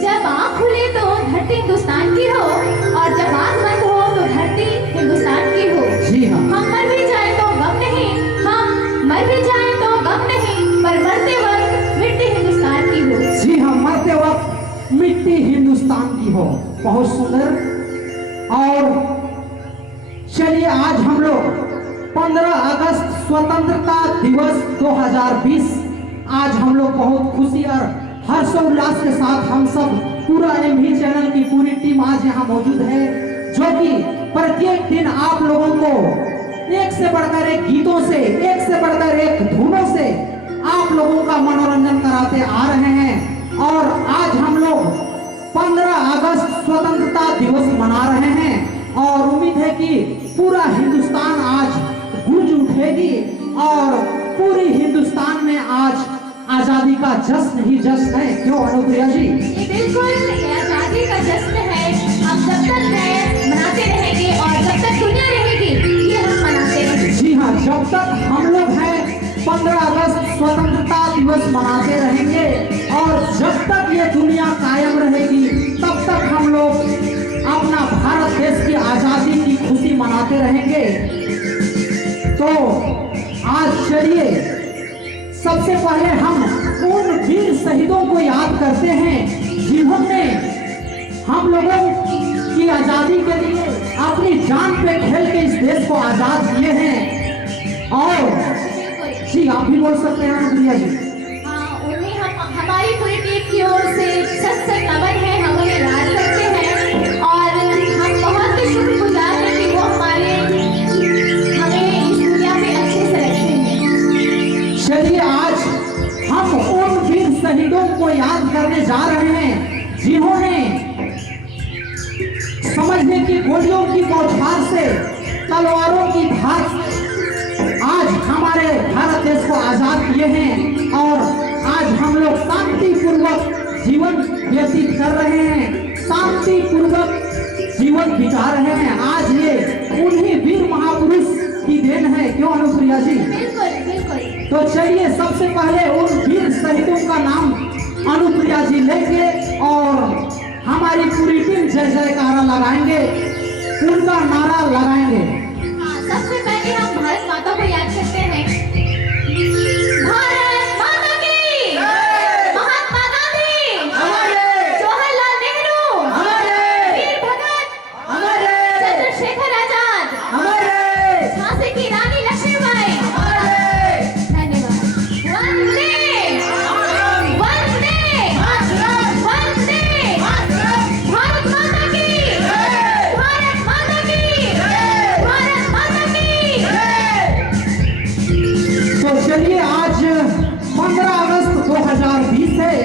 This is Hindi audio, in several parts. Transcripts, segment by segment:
जब आँख खुले तो धरती हिंदुस्तान की हो, और जब आँख बंद हो तो धरती हिंदुस्तान की हो। जी हाँ। हम मर भी जाए तो गम नहीं, हम मर भी जाए तो गम नहीं, पर मरते वक्त मिट्टी हिंदुस्तान की हो। जी हाँ, मरते वक्त मिट्टी हिंदुस्तान की हो। बहुत सुंदर। और चलिए आज हम लोग 15 अगस्त स्वतंत्रता दिवस 2020, आज हम लोग बहुत खुशी और हर्षोल्लास के साथ हम सब पूरा एमवी चैनल की पूरी टीम आज यहाँ मौजूद है, जो कि प्रत्येक दिन आप लोगों को एक से बढ़कर एक गीतों से, एक से बढ़कर एक धुनों से आप लोगों का मनोरंजन कराते आ रहे हैं। और आज हम लोग 15 अगस्त स्वतंत्रता दिवस मना रहे हैं और उम्मीद है कि पूरा हिंदुस्तान आज गूंज उठेगी और पूरी हिंदुस्तान में आज आजादी का जश्न ही जश्न है। क्यों अनुप्रिया जी? बिल्कुल, ये आजादी का जश्न है। हम जब तक हैं मनाते रहेंगे, और जब तक दुनिया रहेगी ये हम मनाते रहेंगे। जी हाँ, जब तक हम लोग हैं 15 अगस्त स्वतंत्रता दिवस मनाते रहेंगे, और जब तक ये दुनिया कायम रहेगी तब तक हम लोग अपना भारत देश की आजादी की खुशी मनाते रहेंगे। तो आज चलिए सबसे पहले हम उन वीर शहीदों को याद करते हैं जिन्होंने हम लोगों की आजादी के लिए अपनी जान पे खेल के इस देश को आजाद किए हैं। और जी आप भी बोल सकते हैं अनुप्रिया जी। उन्हें हम हमारी पूरी टीम की ओर से सत सत नमन है, हम उन्हें याद करते हैं और हम बहुत ही शुक्रगुजार हैं कि वो हमें इस दुनिया में अच्छे से रखते हैं। चलिए आज हम उन वीर शहीदों को याद करने जा रहे हैं जिन्होंने समझने की गोलियों की बौछार से, तलवारों की धार से आज हमारे भारत देश को आजाद किए हैं। और आज हम लोग शांतिपूर्वक जीवन व्यतीत कर रहे हैं, शांतिपूर्वक जीवन बिता रहे हैं। आज ये उन्हीं वीर महापुरुष की देन है। क्यों अनुप्रिया जी? बिल्कुल बिल्कुल। तो चलिए सबसे पहले उन वीर शहीदों का नाम अनुप्रिया जी लेंगे और हमारी पूरी टीम जय जयकारा लगाएंगे, उनका नारा लगाएंगे। सबसे पहले हम भारत माता को याद करते हैं। भारत माता की, महात्मा गांधी, जवाहरलाल नेहरू, वीर भगत, चंद्रशेखर आजाद, झांसी की रानी लक्ष्मीबाई। धन्यवाद। वंदे वंदे वंदे भारत माता की, भारत माता की, भारत माता की। तो चलिए आज 15 अगस्त 2020 है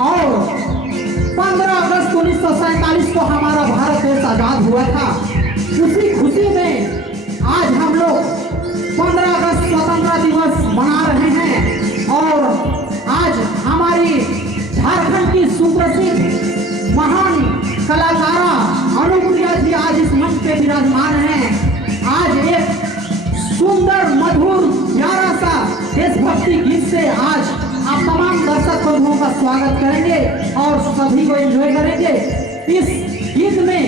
और 15 अगस्त 1947 को हमारा भारत देश आजाद हुआ था। उसी खुशी में आज हम लोग 15 अगस्त स्वतंत्रता दिवस मना रहे हैं। और आज हमारी झारखंड की सुप्रसिद्ध महान कलाकारा अनुप्रिया जी आज इस मंच पे विराजमान हैं। आज एक सुंदर मधुर प्यारा सा देशभक्ति गीत से आज आप तमाम दर्शक बंधुओं का स्वागत करेंगे और सभी को एंजॉय करेंगे। इस गीत में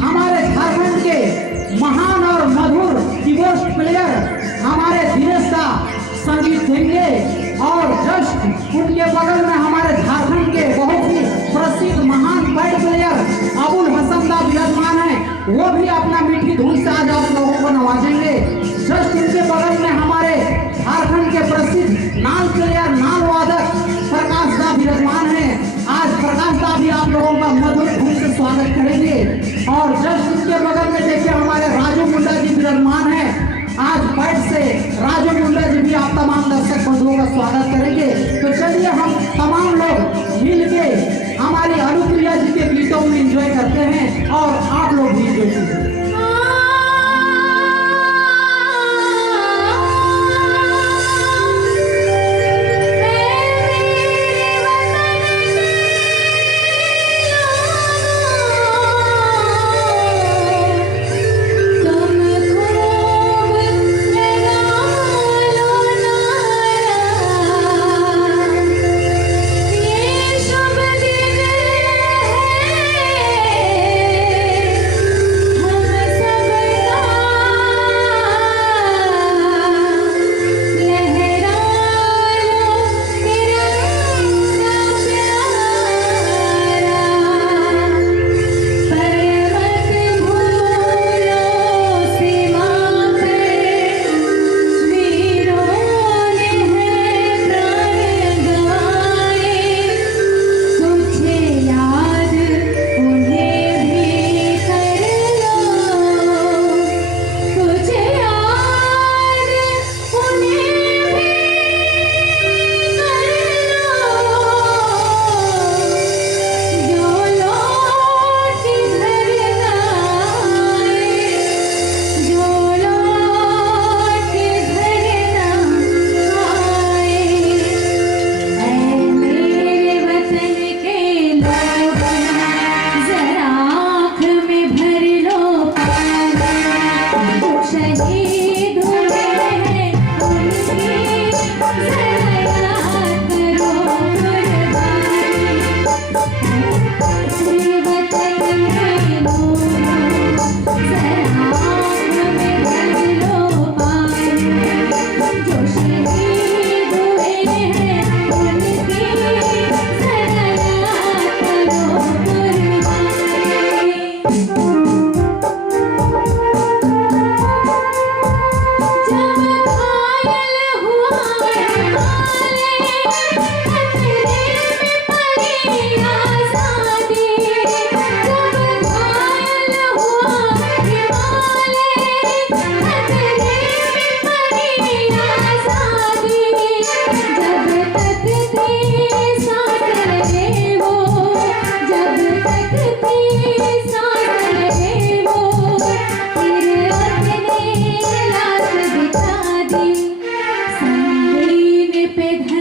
हमारे झारखंड के महान और मधुर कीबोर्ड प्लेयर हमारे दिनेश दा संगीत देंगे और जस्ट उनके बगल में हमारे झारखंड के बहुत ही प्रसिद्ध महान बैड प्लेयर अबुल हसन दा विराजमान है, वो भी अपना मीठी धुन से आज आप लोगों को नवाजेंगे। जस्ट उनके बगल में हमारे झारखंड के प्रसिद्ध नाल प्लेयर, नाल वादक प्रकाश दा विराजमान है। आज प्रकाश दा भी आप लोगों का मधुर धुन से स्वागत करेंगे। और जस्ट उनके बगल में देखिए हमारे राजू मुंडा जी विराजमान है। आज बैठ से राजू मुंडा जी भी आप तमाम दर्शक बंधुओं का स्वागत करेंगे। तो चलिए हम तमाम लोग मिलके हमारी अनुप्रिया जी के गीतों में एंजॉय करते हैं और आप लोग भी एंजॉय कीजिए।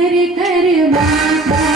कर कर माता